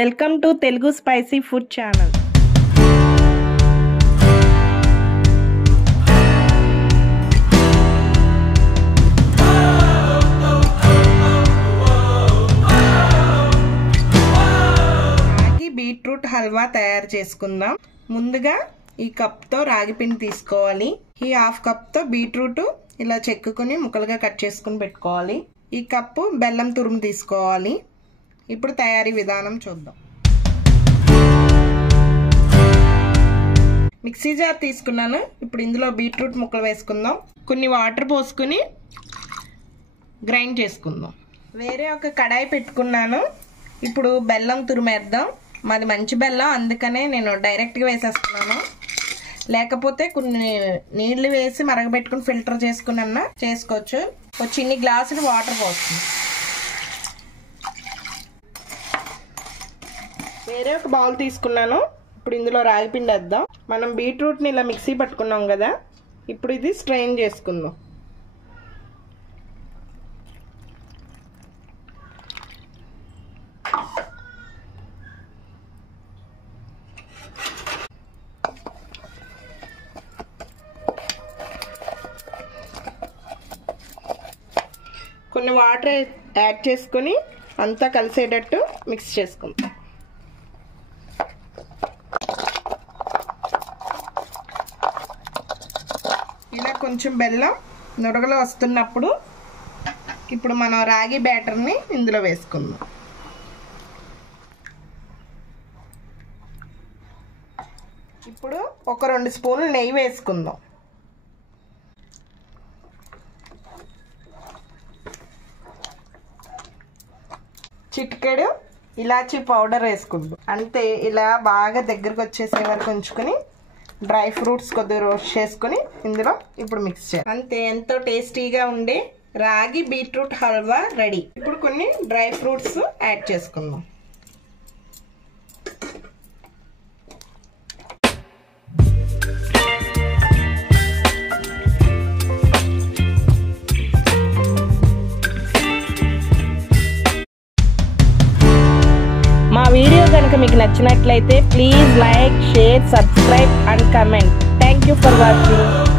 Welcome to Telugu spicy food channel. రాగి beetroot halwa తయారు చేసుకుందాం. ముందుగా ఈ కప్తో రాగి పిండి తీసుకోవాలి. ఈ హాఫ్ కప్తో బీట్రూట్ ఇలా చెక్కుకొని ముక్కలుగా కట్ చేసుకుని పెట్టుకోవాలి. ఈ కప్పు బెల్లం తురుము తీసుకోవాలి. ఇప్పుడు తయారీ విధానం చూద్దాం. మిక్సీ జార్ తీసుకున్నాను. ఇప్పుడు ఇందులో బీట్రూట్ ముక్కలు వేసుకుందాం. కొన్ని వాటర్ పోసుకుని గ్రైండ్ చేసుకుందాం. వేరే ఒక కడాయి పెట్టుకున్నాను. ఇప్పుడు బెల్లం తురుమేద్దాం. మాది మంచి బెల్లం, అందుకనే నేను డైరెక్ట్గా వేసేస్తున్నాను. లేకపోతే కొన్ని నీళ్లు వేసి మరగబెట్టుకుని ఫిల్టర్ చేసుకున్నా చేసుకోవచ్చు. ఒక చిన్ని గ్లాసులు వాటర్ పోస్తుంది. వేరే ఒక బౌల్ తీసుకున్నాను. ఇప్పుడు ఇందులో రాగి పిండి వేద్దాం. మనం బీట్రూట్ని ఇలా మిక్సీ పట్టుకున్నాం కదా, ఇప్పుడు ఇది స్ట్రెయిన్ చేసుకుందాం. కొన్ని వాటర్ యాడ్ చేసుకుని అంతా కలిసేటట్టు మిక్స్ చేసుకుందాం. ఇలా కొంచెం బెల్లం నురగలో వస్తున్నప్పుడు ఇప్పుడు మనం రాగి బ్యాటర్ని ఇందులో వేసుకుందాం. ఇప్పుడు ఒక 2 స్పూన్లు నెయ్యి వేసుకుందాం. చిటికెడు ఇలాచీ పౌడర్ వేసుకుందాం. అంతే, ఇలా బాగా దగ్గరకు వచ్చేసే వరకు ఉంచుకొని డ్రై ఫ్రూట్స్ కొద్దిగా రోస్ట్ చేసుకుని ఇందులో ఇప్పుడు మిక్స్ చేయాలి. అంతే, ఎంతో టేస్టీగా ఉండే రాగి బీట్రూట్ హల్వా రెడీ. ఇప్పుడు కొన్ని డ్రై ఫ్రూట్స్ యాడ్ చేసుకుందాం. మా వీడియో కనుక మీకు నచ్చినట్లయితే please like, share, subscribe and comment. Thank you for watching.